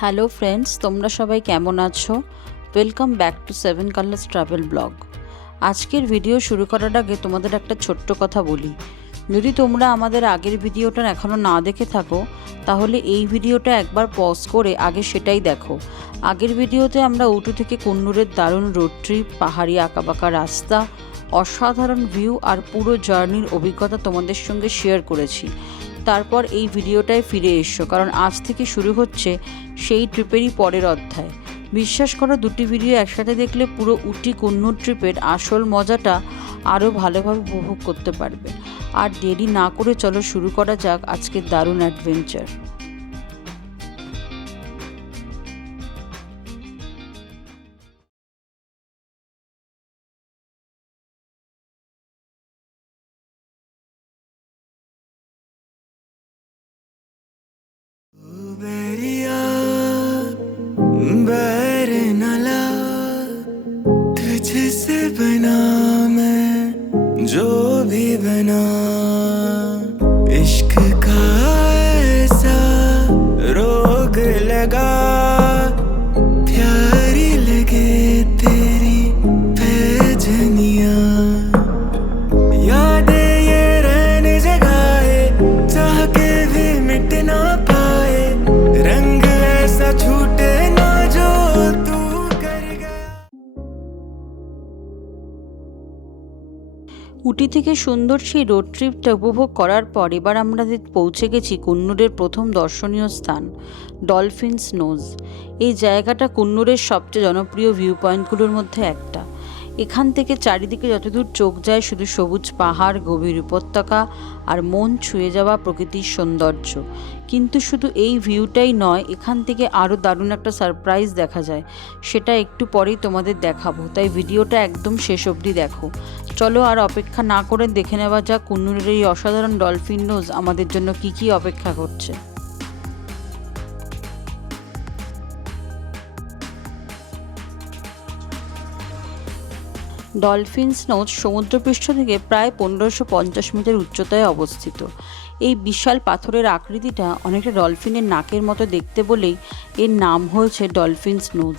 Hello friends, তোমরা সবাই কেমন আছো? Welcome back to 7 colours travel blog. আজকের ভিডিও শুরু করার আগে তোমাদের একটা ছোট্ট কথা বলি। যদি তোমরা আমাদের আগের ভিডিওটা এখনও না দেখে থাকো, তাহলে এই ভিডিওটা একবার পজ করে আগে সেটাই দেখো। আগের ভিডিওতে আমরা উটু থেকে কুন্নুরের দারুণ রোড ট্রিপ, পাহাড়ি আঁকাবাঁকা রাস্তা, অসাধারণ ভিউ আর পুরো জার্নির অভিজ্ঞতা তোমাদের সঙ্গে শেয়ার করেছি। তারপর এই ভিডিওটায় ফিরে এসো, কারণ আজ থেকে শুরু হচ্ছে সেই ট্রিপেরই পরের অধ্যায়। বিশ্বাস করো, দুটি ভিডিও একসাথে দেখলে পুরো উটি কুন্নুর ট্রিপের আসল মজাটা আরও ভালোভাবে উপভোগ করতে পারবে। আর দেরি না করে চলো শুরু করা যাক আজকের দারুণ অ্যাডভেঞ্চার। तुझसे बना मैं जो भी बना, इश्क का ऐसा रोग लगा, प्यारी लगे तेरी पैजनियां, यादें ये रहने जगाए, चाह के भी मिट ना पाए, रंग ऐसा छूटे ना जो तू कर गया। উটি থেকে সুন্দর সেই রোড ট্রিপটা উপভোগ করার পর এবার আমরা পৌঁছে গেছি কুন্নুরের প্রথম দর্শনীয় স্থান, ডলফিনস নোজ। এই জায়গাটা কুন্নুরের সবচেয়ে জনপ্রিয় ভিউ পয়েন্টগুলোর মধ্যে একটা। এখান থেকে চারিদিকে যতদূর চোখ যায় শুধু সবুজ পাহাড়, গভীর উপত্যকা আর মন ছুঁয়ে যাওয়া প্রকৃতির সৌন্দর্য। কিন্তু শুধু এই ভিউটাই নয়, এখান থেকে আরও দারুণ একটা সারপ্রাইজ দেখা যায়, সেটা একটু পরেই তোমাদের দেখাবো, তাই ভিডিওটা একদম শেষ অবধি দেখো। চলো আর অপেক্ষা না করে দেখে নেওয়া যাক কুন্নুরের এই অসাধারণ ডলফিন নোজ আমাদের জন্য কি কি অপেক্ষা করছে। ডলফিনস নোজ সমুদ্রপৃষ্ঠ থেকে প্রায় 1550 মিটার উচ্চতায় অবস্থিত। এই বিশাল পাথরের আকৃতিটা অনেকটা ডলফিনের নাকের মতো দেখতে বলেই এর নাম হয়েছে ডলফিনস নোজ।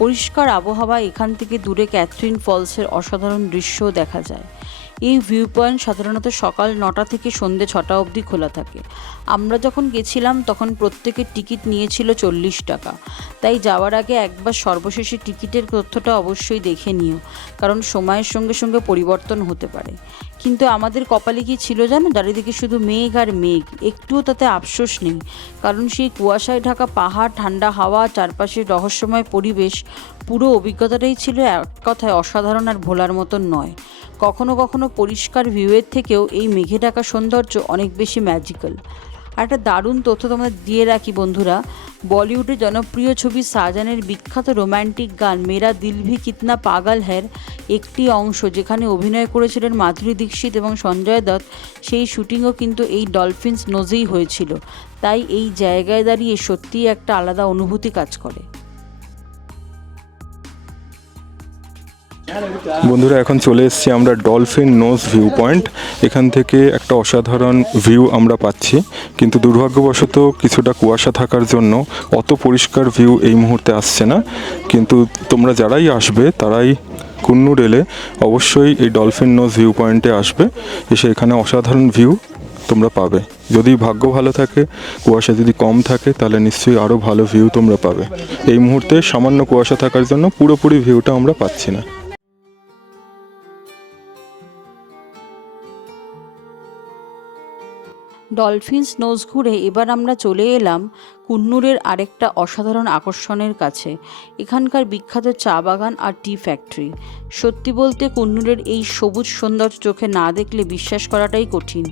পরিষ্কার আবহাওয়া, এখান থেকে দূরে ক্যাথরিন ফলসের অসাধারণ দৃশ্যও দেখা যায়। এই ভিউ পয়েন্ট সাধারণত সকাল 9টা থেকে সন্ধ্যে 6টা অবধি খোলা থাকে। আমরা যখন গেছিলাম তখন প্রত্যেকের টিকিট নিয়েছিল 40 টাকা। তাই যাওয়ার আগে একবার সর্বশেষে টিকিটের তথ্যটা অবশ্যই দেখে নিও, কারণ সময়ের সঙ্গে সঙ্গে পরিবর্তন হতে পারে। কিন্তু আমাদের কপালে কি ছিল জানো? চারিদিকে শুধু মেঘ আর মেঘ, একটুও তাতে আফসোস নেই, কারণ সেই কুয়াশায় ঢাকা পাহাড়, ঠান্ডা হাওয়া, চারপাশের রহস্যময় পরিবেশ, পুরো অভিজ্ঞতাটাই ছিল এক কথায় অসাধারণ আর ভোলার মতন নয়। কখনো কখনো পরিষ্কার ভিউয়ের থেকেও এই মেঘে ঢাকা সৌন্দর্য অনেক বেশি ম্যাজিক্যাল। আর একটা দারুণ তথ্য তোমাদের দিয়ে রাখি বন্ধুরা, বলিউডের জনপ্রিয় ছবি শাহজানের বিখ্যাত রোম্যান্টিক গান মেরা দিল ভি কিতনা পাগল হ্যার একটি অংশ, যেখানে অভিনয় করেছিলেন মাধুরী দীক্ষিত এবং সঞ্জয় দত্ত, সেই শুটিংও কিন্তু এই ডলফিনস নোজেই হয়েছিল। তাই এই জায়গায় দাঁড়িয়ে সত্যিই একটা আলাদা অনুভূতি কাজ করে। বন্ধুরা, এখন চলে এসেছি আমরা ডলফিন নোজ ভিউ পয়েন্ট। এখান থেকে একটা অসাধারণ ভিউ আমরা পাচ্ছি, কিন্তু দুর্ভাগ্যবশত কিছুটা কুয়াশা থাকার জন্য অত পরিষ্কার ভিউ এই মুহূর্তে আসছে না। কিন্তু তোমরা যারাই আসবে তারাই কুন্নুর এলে অবশ্যই এই ডলফিন নোজ ভিউ পয়েন্টে আসবে, এসে এখানে অসাধারণ ভিউ তোমরা পাবে। যদি ভাগ্য ভালো থাকে, কুয়াশা যদি কম থাকে, তাহলে নিশ্চয়ই আরও ভালো ভিউ তোমরা পাবে। এই মুহূর্তে সামান্য কুয়াশা থাকার জন্য পুরোপুরি ভিউটা আমরা পাচ্ছি না। ডলফিনস নোজ ঘুরে এবার আমরা চলে এলাম কুন্নুরের আরেকটা অসাধারণ আকর্ষণের কাছে, এখানকার বিখ্যাত চা বাগান আর টি ফ্যাক্টরি। সত্যি বলতে কুন্নুরের এই সবুজ সৌন্দর্য চোখে না দেখলে বিশ্বাস করাটাই কঠিন।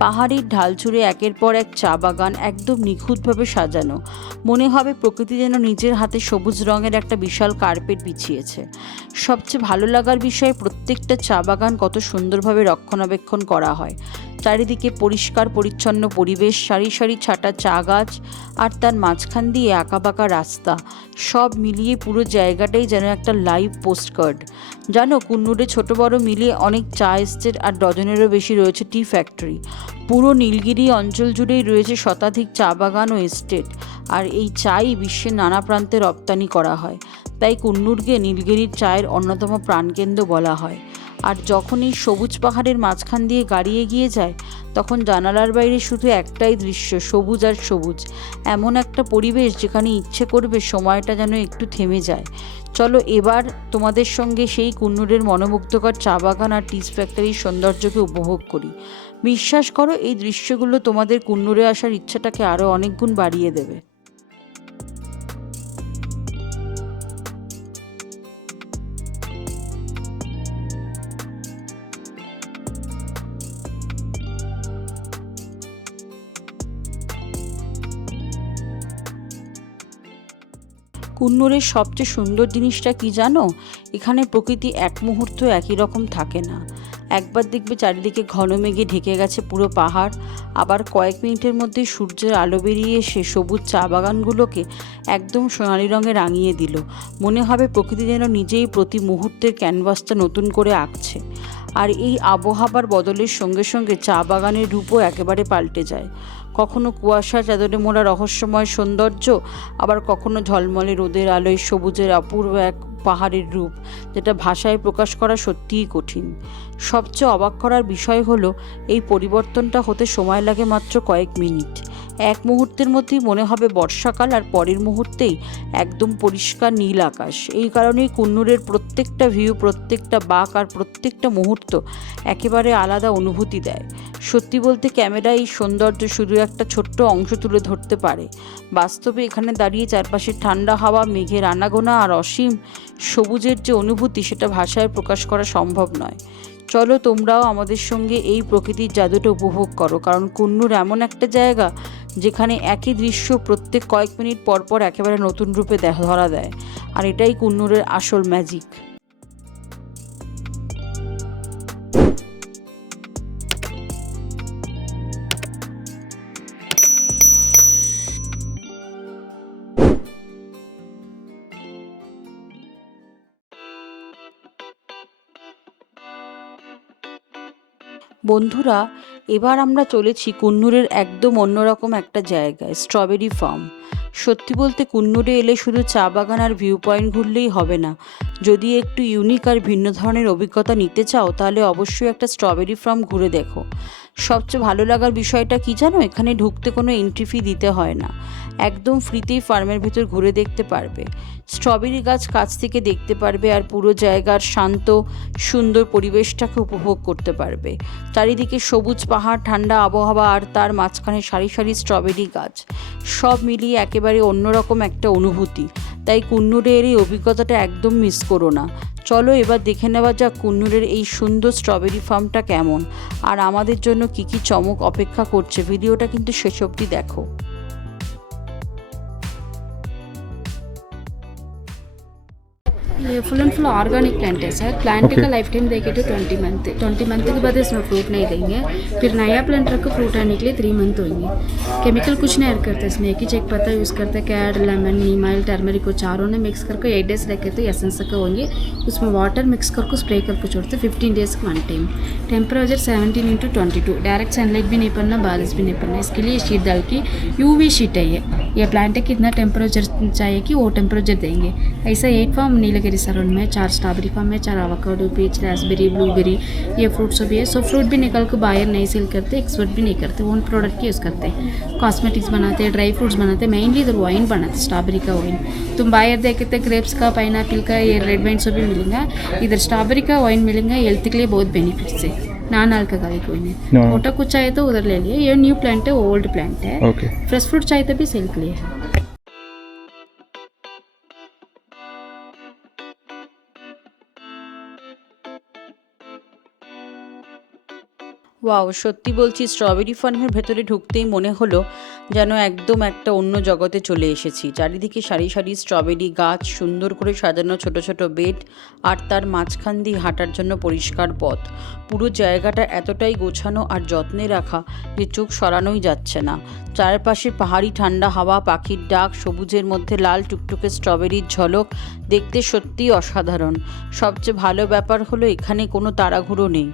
পাহাড়ের ঢাল জুড়ে একের পর এক চা বাগান, একদম নিখুঁতভাবে সাজানো, মনে হবে প্রকৃতি যেন নিজের হাতে সবুজ রঙের একটা বিশাল কার্পেট বিছিয়েছে। সবচেয়ে ভালো লাগার বিষয়, প্রত্যেকটা চা বাগান কত সুন্দরভাবে রক্ষণাবেক্ষণ করা হয়। চারিদিকে পরিষ্কার পরিচ্ছন্ন পরিবেশ, সারি সারি ছাটা চা গাছ আর তার মাঝখান দিয়ে আঁকাবাঁকা রাস্তা, সব মিলিয়ে পুরো জায়গাটাই যেন একটা লাইভ পোস্টকার্ড। জানো, কুন্নুরে ছোট বড় মিলিয়ে অনেক চা এস্টেট আর ডজনেরও বেশি রয়েছে টি ফ্যাক্টরি। পুরো নীলগিরি অঞ্চল জুড়েই রয়েছে শতাধিক চা বাগান ও এস্টেট, আর এই চাই বিশ্বের নানা প্রান্তে রপ্তানি করা হয়। তাই কুন্নুরকে নীলগিরির চায়ের অন্যতম প্রাণকেন্দ্র বলা হয়। আর যখন এই সবুজ পাহাড়ের মাঝখান দিয়ে গাড়ি এগিয়ে যায়, তখন জানালার বাইরে শুধু একটাই দৃশ্য, সবুজ আর সবুজ। এমন একটা পরিবেশ যেখানে ইচ্ছে করবে সময়টা যেন একটু থেমে যায়। চলো এবার তোমাদের সঙ্গে সেই কুন্নুরের মনোমুগ্ধকর চা বাগান আর টি ফ্যাক্টরির সৌন্দর্যকে উপভোগ করি। বিশ্বাস করো, এই দৃশ্যগুলো তোমাদের কুন্নুরে আসার ইচ্ছাটাকে আরও অনেক গুণ বাড়িয়ে দেবে। কুন্নুরের সবচেয়ে সুন্দর জিনিসটা কি জানো? এখানে প্রকৃতি এক মুহূর্ত একই রকম থাকে না। একবার দেখবে চারিদিকে ঘন মেঘে ঢেকে গেছে পুরো পাহাড়, আবার কয়েক মিনিটের মধ্যেই সূর্যের আলো বেরিয়ে এসে সবুজ চা বাগানগুলোকে একদম সোনালি রঙে রাঙিয়ে দিল। মনে হবে প্রকৃতি যেন নিজেই প্রতি মুহূর্তের ক্যানভাসটা নতুন করে আঁকছে। আর এই আবহাওয়ার বদলের সঙ্গে সঙ্গে চা বাগানের রূপও একেবারে পাল্টে যায়। কখনো কুয়াশা চাদরে মোড়া রহস্যময় সৌন্দর্য, আবার কখনো ঝলমলে রোদের আলোয় সবুজের অপূর্ব এক পাহাড়ের রূপ, যেটা ভাষায় প্রকাশ করা সত্যিই কঠিন। সবচেয়ে অবাক করার বিষয় হলো এই পরিবর্তনটা হতে সময় লাগে মাত্র কয়েক মিনিট। এক মুহূর্তের মধ্যেই মনে হবে বর্ষাকাল, আর পরের মুহূর্তেই একদম পরিষ্কার নীল আকাশ। এই কারণেই কুন্নুরের প্রত্যেকটা ভিউ, প্রত্যেকটা বাঁক আর প্রত্যেকটা মুহূর্ত একেবারে আলাদা অনুভূতি দেয়। সত্যি বলতে ক্যামেরায় এই সৌন্দর্য শুধু একটা ছোট্ট অংশ তুলে ধরতে পারে। বাস্তবে এখানে দাঁড়িয়ে চারপাশের ঠান্ডা হাওয়া, মেঘের আনাগোনা আর অসীম সবুজের যে অনুভূতি, সেটা ভাষায় প্রকাশ করা সম্ভব নয়। চলো তোমরাও আমাদের সঙ্গে এই প্রকৃতির জাদুটা উপভোগ করো, কারণ কুন্নুর এমন একটা জায়গা যেখানে একই দৃশ্য প্রত্যেক কয়েক মিনিট পর পর একেবারে নতুন রূপে ধরা দেয়। আর এটাই কুন্নুরের আসল ম্যাজিক। বন্ধুরা, এবার আমরা চলেছি কুন্নুরের একদম অন্যরকম একটা জায়গায়, স্ট্রবেরি ফার্ম। সত্যি বলতে কুন্নুরে এলে শুধু চা বাগান আর ভিউ পয়েন্ট ঘুরলেই হবে না। যদি একটু ইউনিক আর ভিন্ন ধরনের অভিজ্ঞতা নিতে চাও, তাহলে অবশ্যই একটা স্ট্রবেরি ফার্ম ঘুরে দেখো। সবচেয়ে ভালো লাগার বিষয়টা কি জানো? এখানে ঢুকতে কোনো এন্ট্রি ফি দিতে হয় না, একদম ফ্রিতেই ফার্মের ভেতর ঘুরে দেখতে পারবে। স্ট্রবেরি গাছ কাছ থেকে দেখতে পারবে, আর পুরো জায়গার শান্ত সুন্দর পরিবেশটাকে উপভোগ করতে পারবে। চারিদিকে সবুজ পাহাড়, ঠান্ডা আবহাওয়া, আর তার মাঝখানে সারি সারি স্ট্রবেরি গাছ, সব মিলিয়ে একেবারে অন্যরকম একটা অনুভূতি। তাই কুন্নুরের এই অভিজ্ঞতাটা একদম মিস করো না। চলো এবার দেখে নেওয়া যাক কুন্নুরের এই সুন্দর স্ট্রবেরি ফার্মটা কেমন, আর আমাদের জন্য কী কী চমক অপেক্ষা করছে। ভিডিওটা কিন্তু শেষ অবধি দেখো। ये full and full organic plant है सर। प्लांट का लाइफ टाइम देखे तो 20 मंथ के बाद इसमें फ्रूट नहीं देंगे। फिर नया प्लांट रखो, फ्रूट आने के लिए 3 मंथ होंगे। केमिकल कुछ नहीं ऐड करते इसमें, एक ही चेक पत्ता यूज़ करते हैं। कैड, लेमन, नीम ऑयल, टर्मरिक को चारों ने मिक्स करके 8 डेज रखे तो एसेंस का होंगे। उसमें वाटर मिक्स करके स्प्रे करके छोड़ते 15 डेज का 1 time. Temperature 17x22। Direct sunlight भी नहीं पड़ना, बारिश भी नहीं पड़ना। इसके लिए शीट डाल के यूवी शीट है ये प्लांट है कितना टेम्परेचर चाहिए कि वो टेम्परेचर देंगे। ऐसा 8 फार्म नीलगिरी सरोन में, 4 स्ट्रॉबेरी फार्म में, 4 एवोकाडो, पीच, रास्पबेरी, ब्लूबेरी, ये फ्रूट्स भी है। सो फ्रूट भी निकल के बायर नहीं सेल करते, एक्सपोर्ट भी नहीं करते, ओन प्रोडक्ट की यूज़ करते हैं। कॉस्मेटिक्स बनाते हैं, ड्राई फ्रूट्स बनाते हैं, मेनली इधर वाइन बनाते हैं, स्ट्रॉबेरी का वाइन। तुम बायर देखते ग्रेप्स का, पाइनएप्पल का, ये रेड वाइन सब भी मिलेगा। इधर स्ट्रॉबेरी का वाइन मिलेगा, हेल्थ के लिए बहुत बेनिफिट्स है। नॉन अल्कोहलिक वाइन है। छोटा कुछ चाहिए तो उधर ले लिए। ये न्यू प्लांट है, ओल्ड प्लांट है। फ्रेश फ्रूट चाहिए तो भी सेल के लिए। ওয়াও, সত্যি বলছি স্ট্রবেরি ফার্মের ভেতরে ঢুকতেই মনে হলো যেন একদম একটা অন্য জগতে চলে এসেছি। চারিদিকে সারি সারি স্ট্রবেরি গাছ, সুন্দর করে সাজানো ছোট ছোট বেড, আর তার মাঝখান দিয়ে হাঁটার জন্য পরিষ্কার পথ। পুরো জায়গাটা এতটাই গোছানো আর যত্নে রাখা যে চোখ সরানোই যাচ্ছে না। চারপাশে পাহাড়ি ঠান্ডা হাওয়া, পাখির ডাক, সবুজের মধ্যে লাল টুকটুকে স্ট্রবেরির ঝলক, দেখতে সত্যিই অসাধারণ। সবচেয়ে ভালো ব্যাপার হলো এখানে কোনো তাড়াহুড়ো নেই।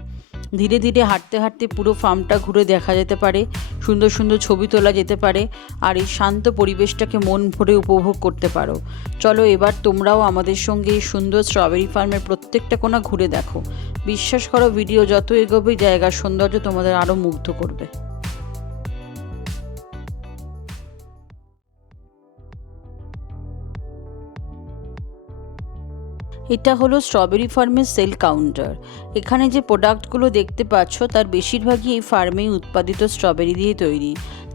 ধীরে ধীরে হাঁটতে হাঁটতে পুরো ফার্মটা ঘুরে দেখা যেতে পারে, সুন্দর সুন্দর ছবি তোলা যেতে পারে, আর এই শান্ত পরিবেশটাকে মন ভরে উপভোগ করতে পারো। চলো এবার তোমরাও আমাদের সঙ্গে এই সুন্দর স্ট্রবেরি ফার্মের প্রত্যেকটা কোণা ঘুরে দেখো। বিশ্বাস করো, ভিডিও যত এগোবে জায়গার সৌন্দর্য তোমাদের আরও মুগ্ধ করবে। এটা হলো স্ট্রবেরি ফার্মের সেল কাউন্টার। এখানে যে প্রোডাক্টগুলো দেখতে পাচ্ছ তার বেশিরভাগই এই ফার্মেই উৎপাদিত স্ট্রবেরি দিয়ে তৈরি,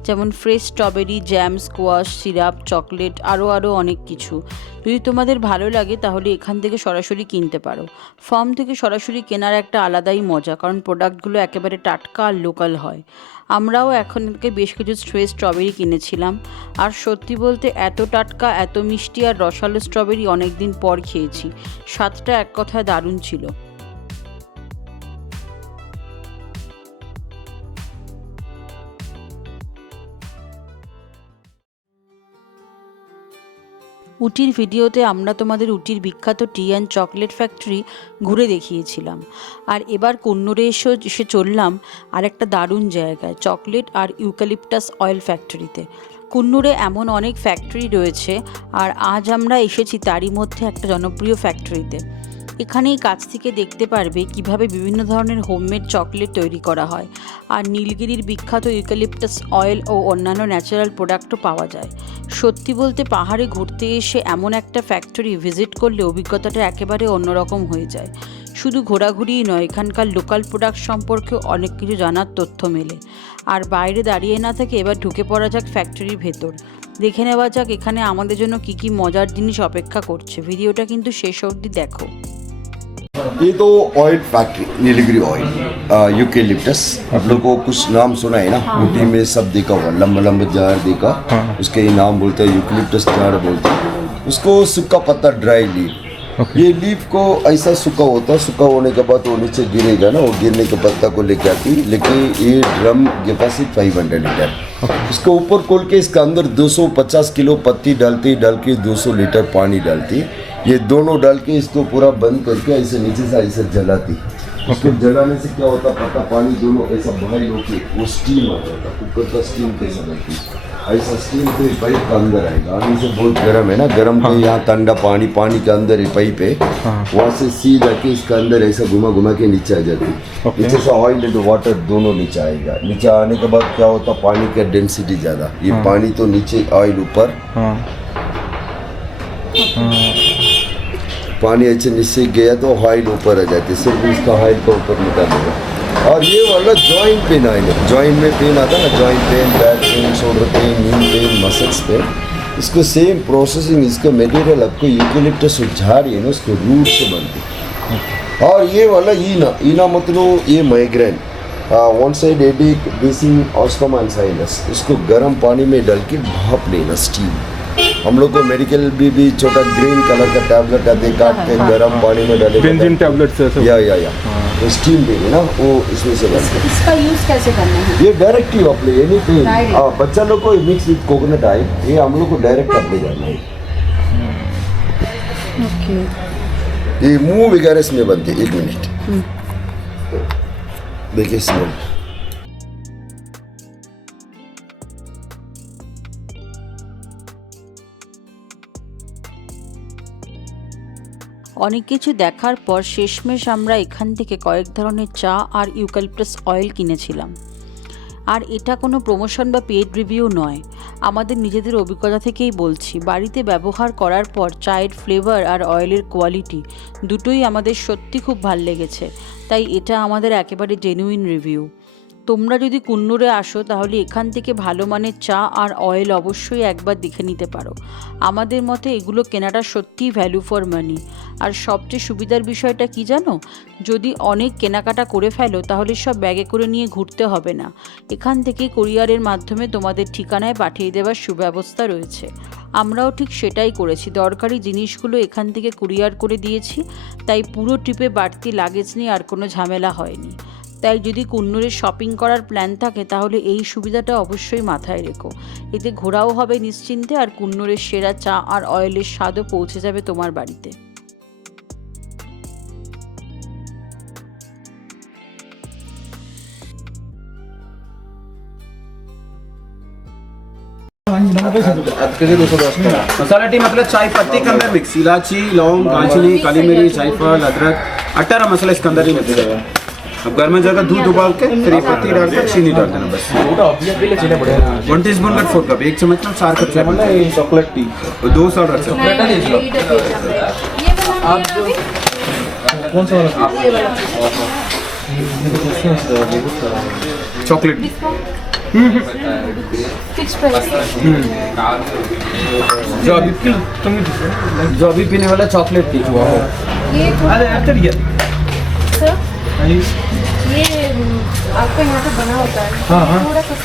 যেমন fresh strawberry, jam, squash, syrup, chocolate, আরও অনেক কিছু। যদি তোমাদের ভালো লাগে তাহলে এখান থেকে সরাসরি কিনতে পারো। ফার্ম থেকে সরাসরি কেনার একটা আলাদাই মজা, কারণ প্রোডাক্টগুলো একেবারে টাটকা আর লোকাল হয়। আমরাও এখন থেকে বেশ কিছু ফ্রেশ স্ট্রবেরি কিনেছিলাম, আর সত্যি বলতে এত টাটকা, এত মিষ্টি আর রসালো স্ট্রবেরি অনেক দিন পর খেয়েছি। স্বাদটা এক কথায় দারুণ ছিল। উটির ভিডিওতে আমরা তোমাদের উটির বিখ্যাত টি অ্যান্ড চকলেট ফ্যাক্টরি ঘুরে দেখিয়েছিলাম, আর এবার কুন্নুরে এসে চললাম আরেকটা দারুণ জায়গায়, চকলেট আর ইউক্যালিপটাস অয়েল ফ্যাক্টরিতে। কুন্নুরে এমন অনেক ফ্যাক্টরি রয়েছে, আর আজ আমরা এসেছি তারই মধ্যে একটা জনপ্রিয় ফ্যাক্টরিতে। এখানেই কাছ থেকে দেখতে পারবে কিভাবে বিভিন্ন ধরনের হোমমেড চকলেট তৈরি করা হয়, আর নীলগিরির বিখ্যাত ইউক্যালিপটাস অয়েল ও অন্যান্য ন্যাচারাল প্রোডাক্টও পাওয়া যায়। সত্যি বলতে পাহাড়ে ঘুরতে এসে এমন একটা ফ্যাক্টরি ভিজিট করলে অভিজ্ঞতাটা একেবারে অন্যরকম হয়ে যায়। শুধু ঘোরাঘুরিই নয়, এখানকার লোকাল প্রোডাক্ট সম্পর্কেও অনেক কিছু জানার তথ্য মেলে। আর বাইরে দাঁড়িয়ে না থেকে এবার ঢুকে পড়া যাক ফ্যাক্টরির ভেতর। দেখে নেওয়া যাক এখানে আমাদের জন্য কী কী মজার জিনিস অপেক্ষা করছে। ভিডিওটা কিন্তু শেষ অবধি দেখো। ये तो oil factory Nilgiri oil eucalyptus आप लोग को कुछ नाम सुना है ना, ऊटी में सब देखा हुआ, लंबा लंबा झाड़ देखा, उसके ही नाम बोलते हैं यूकेलिप्टस झाड़ बोलते हैं उसको। सूखा पत्ता ड्राई लीफ, ये लीफ को ऐसा सूखा होता है, सूखा होने के बाद वो नीचे गिरेगा ना, वो गिरने के पत्ता को लेके आती, लेकिन ये ड्रम कैपेसिटी 500 लीटर। इसको ऊपर खोल के इसके अंदर 250 किलो पत्ती डालती, डाल के 200 लीटर पानी डालती, ये दोनों डाल के इसको पूरा बंद करके ऐसे नीचे से ऐसे जलाती। उसको जलाने से क्या होता, पत्ता पानी दोनों ऐसा बॉइल होके वो स्टीम आ जाता, कुकर का स्टीम कैसा लगती, ऐसा स्टीम पे पाइप का अंदर आएगा। अभी से बहुत गर्म है ना, गर्म पे यहाँ ठंडा पानी, पानी के अंदर ही पाइप है, वहाँ से सीधा के इसके अंदर ऐसा घुमा घुमा के नीचे आ जाती। नीचे से ऑयल एंड वाटर दोनों नीचे आएगा। नीचे आने के बाद क्या होता, पानी का डेंसिटी ज़्यादा, ये पानी तो नीचे, ऑयल ऊपर, पानी अच्छे नीचे गया तो ऑयल ऊपर आ जाती है, सिर्फ इसका ऑयल का ऊपर निकालेगा। और ये वाला जॉइंट पेन ऑयल है, जॉइंट में पेन आता है ना, joint pain, back pain, shoulder pain, knee pain, muscles pain, इसको सेम प्रोसेसिंग, इसका मटेरियल आपको यूकेलिप्टस झाड़ है ना, उसको रूट से बनती है। और ये वाला ईना मतलब ये माइग्रेन, वन साइड हेडेक, बेसिंग, ऑस्टमा एंड साइनस, इसको गर्म पानी में डाल के भाप लेना, स्टीम। हम लोग को मेडिकल भी छोटा ग्रीन कलर का टैबलेट आते, काट के गर्म पानी में डाले, बेंजीन टैबलेट से या तो स्टीम देंगे ना, वो इसमें से बनता है। इसका यूज़ कैसे करना है? ये डायरेक्ट ही अप्लाई, एनी पेन, बच्चा लोग को मिक्स विथ कोकोनट ऑयल, ये हम लोग को डायरेक्ट अप्लाई करना है। ओके, ये मुंह वगैरह इसमें बनती है। 1 मिनट देखिए स्मेल, অনেক কিছু দেখার পর শেষমেশ আমরা এখান থেকে কয়েক ধরনের চা আর ইউক্যালিপটাস অয়েল কিনেছিলাম। আর এটা কোনো প্রমোশন বা পেইড রিভিউ নয়, আমাদের নিজেদের অভিজ্ঞতা থেকেই বলছি। বাড়িতে ব্যবহার করার পর চায়ের ফ্লেভার আর অয়েলের কোয়ালিটি দুটোই আমাদের সত্যি খুব ভাল লেগেছে, তাই এটা আমাদের একেবারে জেনুইন রিভিউ। তোমরা যদি কুন্নুরে আসো তাহলে এখান থেকে ভালো মানের চা আর অয়েল অবশ্যই একবার দেখে নিতে পারো। আমাদের মতে এগুলো কেনাটা সত্যিই ভ্যালু ফর মানি। আর সবচেয়ে সুবিধার বিষয়টা কি জানো, যদি অনেক কেনাকাটা করে ফেলো তাহলে সব ব্যাগে করে নিয়ে ঘুরতে হবে না। এখান থেকে কুরিয়ারের মাধ্যমে তোমাদের ঠিকানায় পাঠিয়ে দেওয়ার সুব্যবস্থা রয়েছে। আমরাও ঠিক সেটাই করেছি, দরকারি জিনিসগুলো এখান থেকে কুরিয়ার করে দিয়েছি, তাই পুরো ট্রিপে বাড়তি লাগেজ নিয়ে আর কোনো ঝামেলা হয়নি। তাই যদি কুন্নুরে শপিং করার প্ল্যান থাকে তাহলে এই সুবিধাটা অবশ্যই মাথায় রেখো। এতে ঘোরাও হবে নিশ্চিন্তে, আর কুন্নুরের সেরা চা আর অয়েলের স্বাদও পৌঁছে যাবে তোমার বাড়িতে। मसाला टी मतलब चाय पत्ती के अंदर मिक्स, इलायची, लौंग, दालचीनी, काली मिर्च, जायफल, अदरक, 18 मसाला इसके अंदर ही मिक्स है। अब घर में जाकर दूध उबाल के फिर ये पत्ती डालकर चीनी डाल देना बस। 1 टीस्पून का 4 कप, 1 चम्मच में 4 कप चॉकलेट टी, 2 सॉल्ट रख सकते हैं। चॉकलेट जो अभी पीने वाला चॉकलेट टी हुआ हो। ये आपका यहाँ पे बना होता है।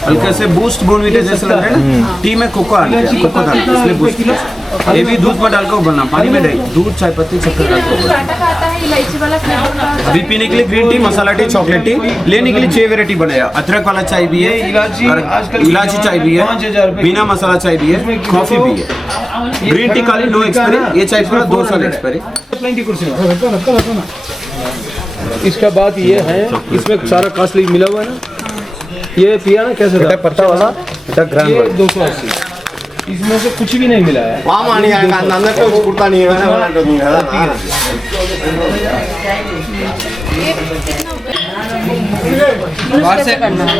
हल्के से बूस्ट बोर्नवीटा जैसा लग रहा है ना, टी में कोको आ गया, कोको डाल के इसलिए बूस्ट। ये भी दूध में डालकर उबलना, पानी में नहीं, दूध, चाय पत्ती, शक्कर डालकर उबलना। टाटा का आता है इलायची वाला फ्लेवर का। अभी पीने के लिए ग्रीन टी, मसाला टी, चॉकलेट टी, लेने के लिए 6 वैरायटी बनाया। अदरक वाला चाय भी है, इलायची चाय भी है, बिना मसाला चाय भी है, कॉफी भी है। ग्रीन टी काली नो एक्सपायरी, ये चाय पूरा 2 साल एक्सपायरी। इसका बात ये है, इसमें सारा कॉस्टली मिला हुआ है ना। ये पिया ना कैसे था? पत्ता वाला, ग्राम ये 280, इसमें से कुछ भी नहीं मिला है। और से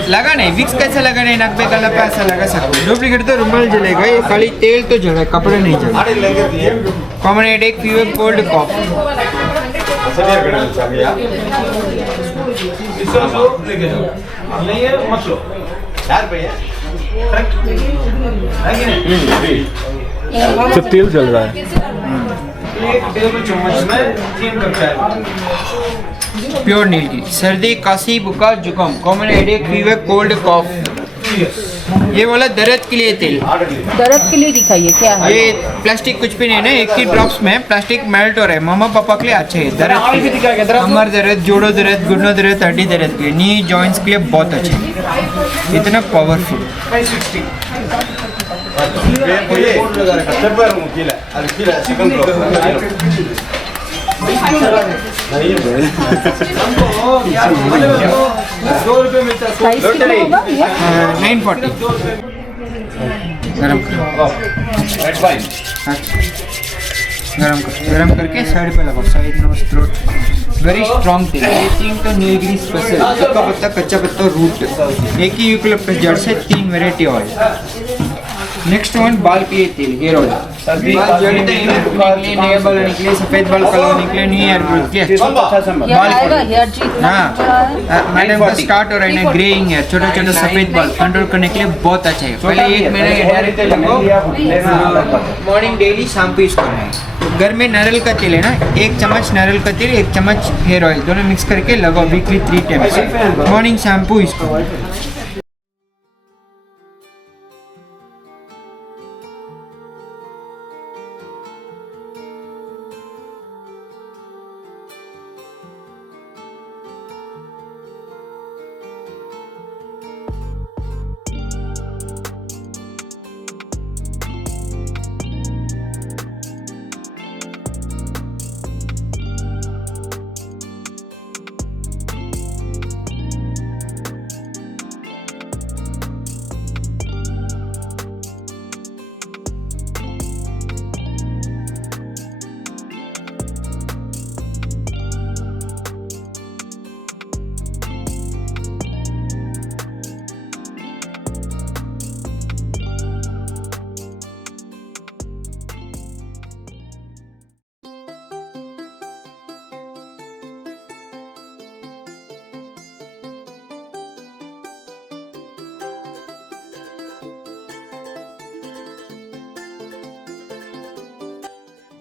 लगा नहीं, विक्स कैसे लगा नहीं, नक पे गला पे ऐसा लगा सकते। डुप्लीकेट तो रुमाल जलेगा, ये खाली तेल तो जला, कपड़े नहीं जले। कॉमन हेडेक, फीवर, कोल्ड, कॉफ। तो तेल जल रहा है। प्योर नील की, सर्दी, खांसी, बुखार, जुकाम, कॉमन हेडेक, फीवर, कोल्ड, कॉफ। ये वाला दर्द के लिए तेल। दर्द के लिए दिखाइए क्या है। ये प्लास्टिक कुछ भी नहीं है, एक ही ड्रॉप्स में प्लास्टिक मेल्ट हो रहा है। मम्मा पापा के लिए अच्छे है। दर्द के लिए, कमर दर्द, जोड़ों दर्द, घुटनों दर्द, हड्डी दर्द के लिए, नी जॉइंट्स के लिए बहुत अच्छे है। इतना पावरफुल। प्राइस कितना होगा ये? 940। गरम करो, गरम करके साइड पे लगाओ, side nose throat. Very strong तेल। ये 3 तो नीलगिरी स्पेशल, पक्का पत्ता, कच्चा पत्ता, रूट। एक ही यूकलिप्टस जड़ से 3 वैरायटी ऑयल। नेक्स्ट वन बाल पिए तेल, हेयर ऑयल। बाल जड़ी तो हेयर निकले, नए बाल निकले, सफेद बाल काला निकले, न्यू हेयर ग्रोथ के ये आएगा हेयर जी इतना हाँ मैडम का स्टार्ट हो रहा है ना, ग्रेइंग है, छोटे छोटे सफेद बाल कंट्रोल करने के लिए बहुत अच्छा है। पहले 1 महीना ये डायरेक्ट लगाओ, मॉर्निंग डेली शैम्पू यूज करना है। घर में नारियल का तेल है ना, 1 चम्मच नारियल का तेल, 1 चम्मच हेयर ऑयल, दोनों मिक्स करके लगाओ weekly 3 times. Morning shampoo use करो।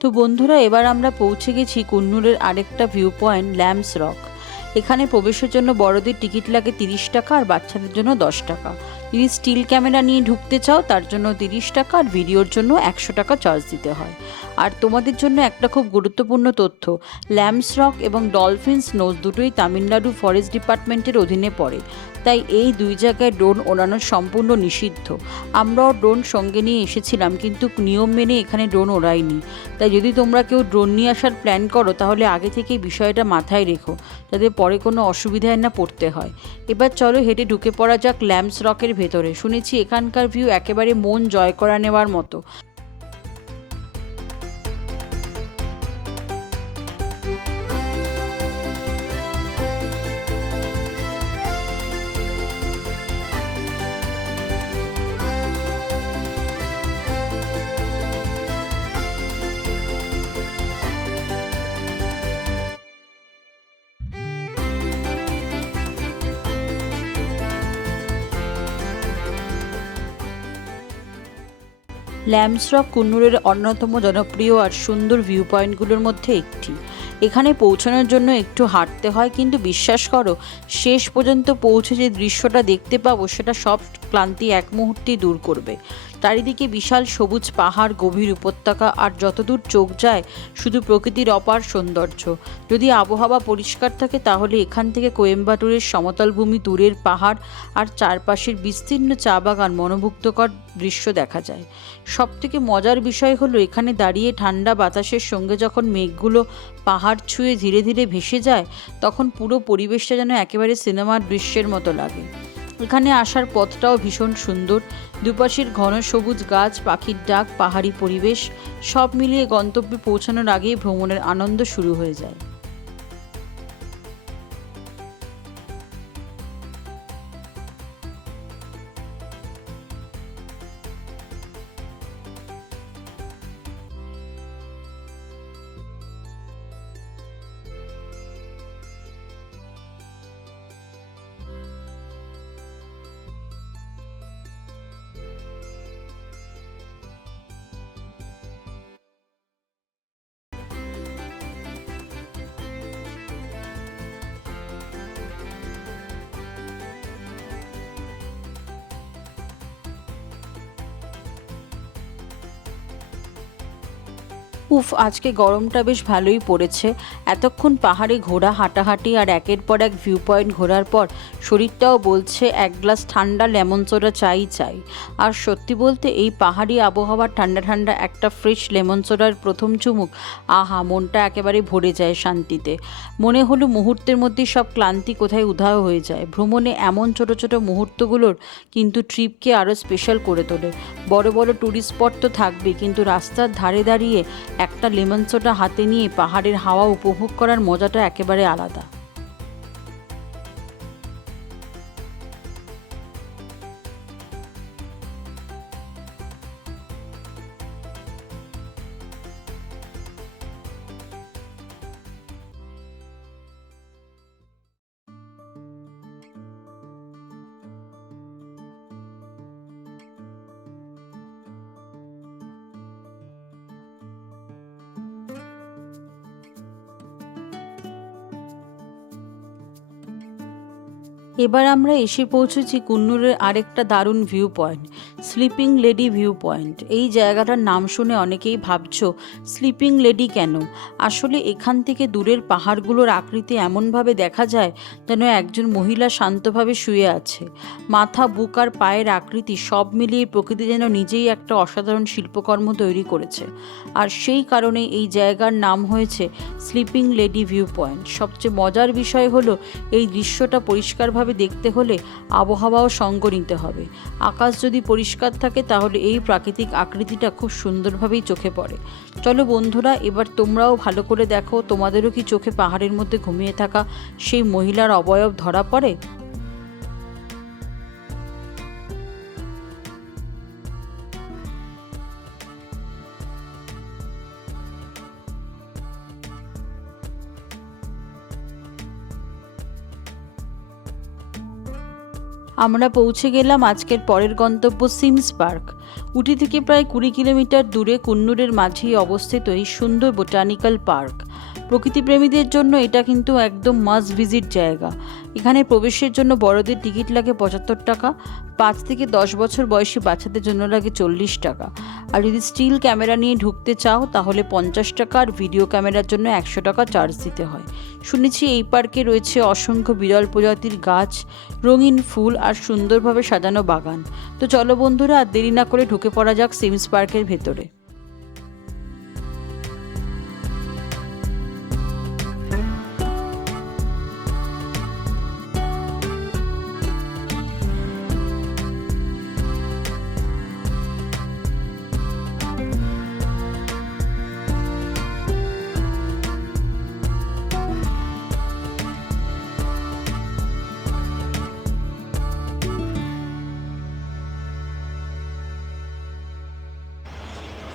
তো বন্ধুরা, এবার আমরা পৌঁছে গেছি কুন্নুরের আরেকটা ভিউ পয়েন্ট ল্যাম্পস রক। এখানে প্রবেশের জন্য বড়দের টিকিট লাগে 30 টাকা আর বাচ্চাদের জন্য 10 টাকা। যদি স্টিল ক্যামেরা নিয়ে ঢুকতে চাও তার জন্য 30 টাকা আর ভিডিওর জন্য 100 টাকা চার্জ দিতে হয়। আর তোমাদের জন্য একটা খুব গুরুত্বপূর্ণ তথ্য, ল্যাম্পস রক এবং ডলফিনস নোজ দুটোই তামিলনাড়ু ফরেস্ট ডিপার্টমেন্টের অধীনে পড়ে, তাই এই দুই জায়গায় ড্রোন ওড়ানো সম্পূর্ণ নিষিদ্ধ। আমরাও ড্রোন সঙ্গে নিয়ে এসেছিলাম, কিন্তু নিয়ম মেনে এখানে ড্রোন ওড়াইনি। তাই যদি তোমরা কেউ ড্রোন নিয়ে আসার প্ল্যান করো তাহলে আগে থেকেই বিষয়টা মাথায় রেখো, যাতে পরে কোনো অসুবিধায় না পড়তে হয়। এবার চলো হেঁটে ঢুকে পড়া যাক ল্যাম্পস রকের ভেতরে। শুনেছি এখানকার ভিউ একেবারে মন জয় করা নেওয়ার মতো। ল্যাম্পস রক কুন্নুরের অন্যতম জনপ্রিয় আর সুন্দর ভিউ পয়েন্টগুলোর মধ্যে একটি। এখানে পৌঁছানোর জন্য একটু হাঁটতে হয়, কিন্তু বিশ্বাস করো শেষ পর্যন্ত পৌঁছে যে দৃশ্যটা দেখতে পাবো সেটা সব ক্লান্তি এক মুহূর্তেই দূর করবে। চারিদিকে বিশাল সবুজ পাহাড়, গভীর উপত্যকা, আর যতদূর চোখ যায় শুধু প্রকৃতির অপার সৌন্দর্য। যদি আবহাওয়া পরিষ্কার থাকে তাহলে এখান থেকে কোয়েম্বাটুরের সমতল ভূমি, দূরের পাহাড় আর চারপাশের বিস্তীর্ণ চা বাগান মনোমুগ্ধকর দৃশ্য দেখা যায়। সবথেকে মজার বিষয় হলো এখানে দাঁড়িয়ে ঠান্ডা বাতাসের সঙ্গে যখন মেঘগুলো পাহাড় ছুঁয়ে ধীরে ধীরে ভেসে যায় তখন পুরো পরিবেশটা যেন একেবারে সিনেমার দৃশ্যের মতো লাগে। এখানে আসার পথটাও ভীষণ সুন্দর, দুপাশের ঘন সবুজ গাছ, পাখির ডাক, পাহাড়ি পরিবেশ সব মিলিয়ে গন্তব্যে পৌঁছানোর আগেই ভ্রমণের আনন্দ শুরু হয়ে যায়। উফ, আজকে গরমটা বেশ ভালোই পড়েছে। এতক্ষণ পাহাড়ে ঘোরা, হাঁটাহাঁটি আর একের পর এক ভিউ পয়েন্ট ঘোরার পর শরীরটাও বলছে এক গ্লাস ঠান্ডা লেমন সোডা চাই। আর সত্যি বলতে এই পাহাড়ি আবহাওয়ার ঠান্ডা ঠান্ডা একটা ফ্রেশ লেমন সোডার প্রথম চুমুক, আহা, মনটা একেবারে ভরে যায় শান্তিতে। মনে হলো মুহূর্তের মধ্যেই সব ক্লান্তি কোথায় উধাও হয়ে যায়। ভ্রমণে এমন ছোট ছোট মুহূর্তগুলোর কিন্তু ট্রিপকে আরও স্পেশাল করে তোলে। বড় বড় ট্যুরিস্ট স্পট তো থাকবেই, কিন্তু রাস্তার ধারে দাঁড়িয়ে একটা লেমন সোডা হাতে নিয়ে পাহাড়ের হাওয়া উপভোগ করার মজাটা একেবারে আলাদা। এবার আমরা এসে পৌঁছেছি কুন্নুরের আরেকটা দারুণ view point, sleeping lady view point. এই জায়গাটার নাম শুনে অনেকেই ভাবছো স্লিপিং লেডি কেন। আসলে এখান থেকে দূরের পাহাড়গুলোর আকৃতি এমনভাবে দেখা যায় যেন একজন মহিলা শান্তভাবে শুয়ে আছে। মাথা, বুক আর পায়ের আকৃতি সব মিলিয়ে প্রকৃতি যেন নিজেই একটা অসাধারণ শিল্পকর্ম তৈরি করেছে। আর সেই কারণে এই জায়গার নাম হয়েছে স্লিপিং লেডি ভিউ পয়েন্ট। সবচেয়ে মজার বিষয় হলো এই দৃশ্যটা পরিষ্কারভাবে দেখতে হলে আবহাওয়াও সঙ্গ নিতে হবে। আকাশ যদি পরিষ্কার থাকে তাহলে এই প্রাকৃতিক আকৃতিটা খুব সুন্দরভাবেই চোখে পড়ে। চলো বন্ধুরা, এবার তোমরাও ভালো করে দেখো, তোমাদেরও কি চোখে পাহাড়ের মধ্যে ঘুমিয়ে থাকা সেই মহিলার অবয়ব ধরা পড়ে? আমরা পৌঁছে গেলাম আজকের পরের গন্তব্য সিমস পার্ক। উটি থেকে প্রায় 20 কিলোমিটার দূরে কুন্নুরের মাঝেই অবস্থিত এই সুন্দর বোটানিক্যাল পার্ক। প্রকৃতিপ্রেমীদের জন্য এটা কিন্তু একদম মাস্ট ভিজিট জায়গা। এখানে প্রবেশের জন্য বড়দের টিকিট লাগে 75 টাকা, 5 থেকে 10 বছর বয়সী বাচ্চাদের জন্য লাগে 40 টাকা। আর যদি স্টিল ক্যামেরা নিয়ে ঢুকতে চাও তাহলে 50 টাকা, আর ভিডিও ক্যামেরার জন্য 100 টাকা চার্জ দিতে হয়। শুনেছি এই পার্কে রয়েছে অসংখ্য বিরল প্রজাতির গাছ, রঙিন ফুল আর সুন্দরভাবে সাজানো বাগান। তো চলো বন্ধুরা, আর দেরি না করে ঢুকে পড়া যাক সিমস পার্কের ভেতরে।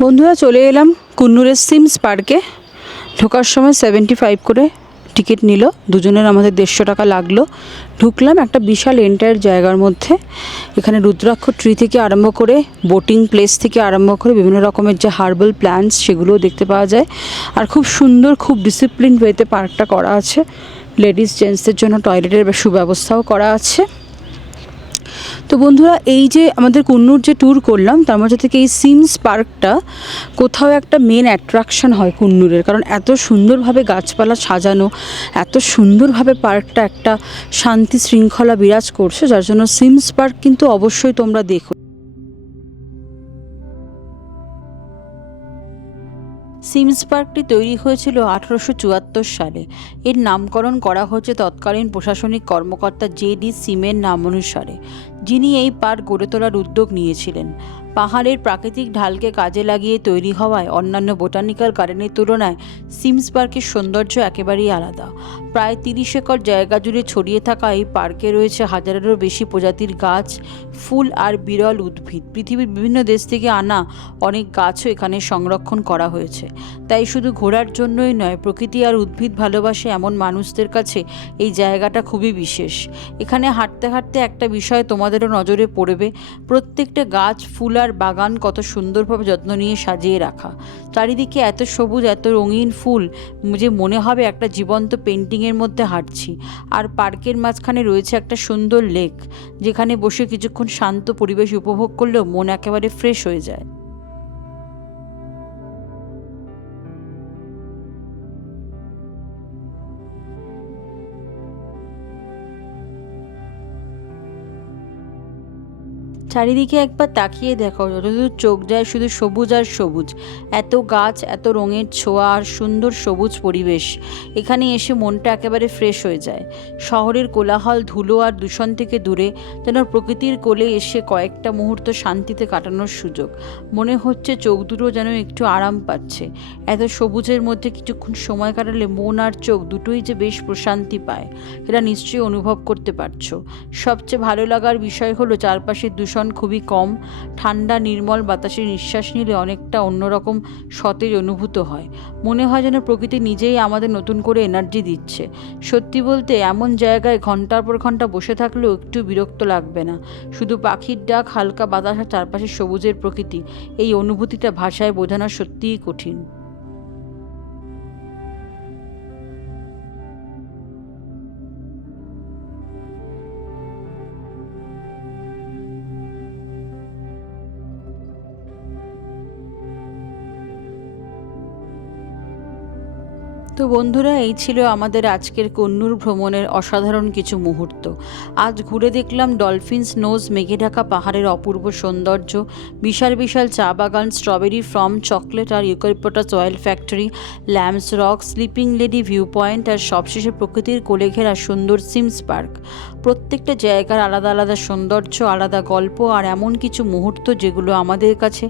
বন্ধুরা, চলে এলাম কুন্নুরের সিমস পার্কে। ঢোকার সময় 75 করে টিকিট নিল, দুজনের আমাদের 150 টাকা লাগলো। ঢুকলাম একটা বিশাল এন্টায়ার জায়গার মধ্যে। এখানে রুদ্রাক্ষ ট্রি থেকে আরম্ভ করে বোটিং প্লেস থেকে আরম্ভ করে বিভিন্ন রকমের যে হার্বাল প্ল্যান্টস সেগুলোও দেখতে পাওয়া যায়। আর খুব সুন্দর, খুব ডিসিপ্লিন ওয়েতে পার্কটা করা আছে। লেডিস জেন্টসদের জন্য টয়লেটের সুব্যবস্থাও করা আছে। তো বন্ধুরা, এই যে আমাদের কুন্নুর যে ট্যুর করলাম তার মধ্যে থেকে এই সিমস পার্কটা কোথাও একটা মেন অ্যাট্রাকশন হয় কুন্নুরের, কারণ এত সুন্দরভাবে গাছপালা সাজানো, এত সুন্দরভাবে পার্কটা একটা শান্তি শৃঙ্খলা বিরাজ করছে, যার জন্য সিমস পার্ক কিন্তু অবশ্যই তোমরা দেখো। সিমস পার্কটি তৈরি হয়েছিল 1874 সালে। এর নামকরণ করা হয়েছে তৎকালীন প্রশাসনিক কর্মকর্তা জে.ডি. সিমের নাম অনুসারে, যিনি এই পার্ক গড়ে তোলার উদ্যোগ নিয়েছিলেন। পাহাড়ের প্রাকৃতিক ঢালকে কাজে লাগিয়ে তৈরি হওয়ায় অন্যান্য বোটানিক্যাল গার্ডেনের তুলনায় সিমস পার্কের সৌন্দর্য একেবারেই আলাদা। প্রায় 30 একর জায়গা জুড়ে ছড়িয়ে থাকা এই পার্কে রয়েছে হাজারেরও বেশি প্রজাতির গাছ, ফুল আর বিরল উদ্ভিদ। পৃথিবীর বিভিন্ন দেশ থেকে আনা অনেক গাছও এখানে সংরক্ষণ করা হয়েছে। তাই শুধু ঘোরার জন্যই নয়, প্রকৃতি আর উদ্ভিদ ভালোবাসে এমন মানুষদের কাছে এই জায়গাটা খুবই বিশেষ। এখানে হাঁটতে হাঁটতে একটা বিষয় তোমাদেরও নজরে পড়বে, প্রত্যেকটা গাছ, ফুল আর বাগান কত সুন্দরভাবে যত্ন নিয়ে সাজিয়ে রাখা। চারিদিকে এত সবুজ, এত রঙিন ফুল যে মনে হবে একটা জীবন্ত পেন্টিংয়ের মধ্যে হাঁটছি। আর পার্কের মাঝখানে রয়েছে একটা সুন্দর লেক, যেখানে বসে কিছুক্ষণ শান্ত পরিবেশ উপভোগ করলেও মন একেবারে ফ্রেশ হয়ে যায়। চারিদিকে একবার তাকিয়ে দেখো, যতদূর চোখ যায় শুধু সবুজ আর সবুজ। এত গাছ, এত রঙের ছোঁয়া আর সুন্দর সবুজ পরিবেশ, এখানে এসে মনটা একেবারে ফ্রেশ হয়ে যায়। শহরের কোলাহল, ধুলো আর দূষণ থেকে দূরে যেন প্রকৃতির কোলে এসে কয়েকটা মুহূর্ত শান্তিতে কাটানোর সুযোগ। মনে হচ্ছে চোখ দুটো যেন একটু আরাম পাচ্ছে। এত সবুজের মধ্যে কিছুক্ষণ সময় কাটালে মন আর চোখ দুটোই যে বেশ প্রশান্তি পায়, এটা নিশ্চয়ই অনুভব করতে পারছো। সবচেয়ে ভালো লাগার বিষয় হলো চারপাশের দূষণ খুবই কম। ঠান্ডা নির্মল বাতাসে নিঃশ্বাস নিলে অনেকটা অন্যরকম সতেজ অনুভূত হয়। মনে হয় যেন প্রকৃতি নিজেই আমাদের নতুন করে এনার্জি দিচ্ছে। সত্যি বলতে এমন জায়গায় ঘন্টার পর ঘন্টা বসে থাকলেও একটু বিরক্ত লাগবে না। শুধু পাখির ডাক, হালকা বাতাস আর চারপাশে সবুজের প্রকৃতি, এই অনুভূতিটা ভাষায় বোঝানো সত্যিই কঠিন। তো বন্ধুরা, এই ছিল আমাদের আজকের কুন্নুর ভ্রমণের অসাধারণ কিছু মুহূর্ত। আজ ঘুরে দেখলাম ডলফিনস নোজ, মেঘে ঢাকা পাহাড়ের অপূর্ব সৌন্দর্য, বিশাল বিশাল চা বাগান, স্ট্রবেরি ফার্ম, চকলেট আর eucalyptus oil factory, Lamb's Rock, sleeping lady view point আর সবশেষে প্রকৃতির কোলে ঘেরা সুন্দর সিমস পার্ক। প্রত্যেকটা জায়গার আলাদা আলাদা সৌন্দর্য, আলাদা গল্প আর এমন কিছু মুহূর্ত যেগুলো আমাদের কাছে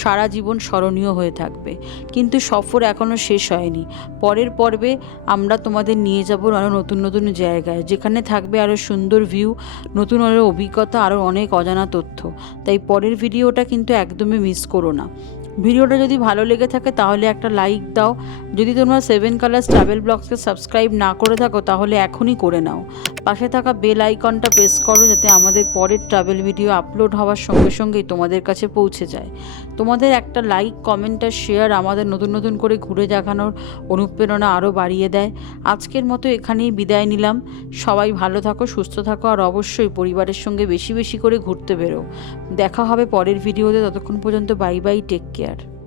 সারা জীবন স্মরণীয় হয়ে থাকবে। কিন্তু সফর এখনও শেষ হয়নি। পরের পর্বে আমরা তোমাদের নিয়ে যাব আরও নতুন নতুন জায়গায়, যেখানে থাকবে আরও সুন্দর ভিউ, নতুন আরও অভিজ্ঞতা, আরও অনেক অজানা তথ্য। তাই পরের ভিডিওটা কিন্তু একদমই মিস করো না। ভিডিওটা যদি ভালো লেগে থাকে তাহলে একটা লাইক দাও। যদি তোমরা 7 কালার্স ট্রাভেল ব্লগসকে সাবস্ক্রাইব না করে থাকো তাহলে এখনই করে নাও। পাশে থাকা বেল আইকনটা প্রেস করো যাতে আমাদের পরের ট্রাভেল ভিডিও আপলোড হওয়ার সঙ্গে সঙ্গেই তোমাদের কাছে পৌঁছে যায়। তোমাদের একটা লাইক, কমেন্ট আর শেয়ার আমাদের নতুন নতুন করে ঘুরে দেখানোর অনুপ্রেরণা আরও বাড়িয়ে দেয়। আজকের মতো এখানেই বিদায় নিলাম। সবাই ভালো থাকো, সুস্থ থাকো আর অবশ্যই পরিবারের সঙ্গে বেশি বেশি করে ঘুরতে বেরো। দেখা হবে পরের ভিডিওতে, ততক্ষণ পর্যন্ত বাই বাই, টেক কেয়ার।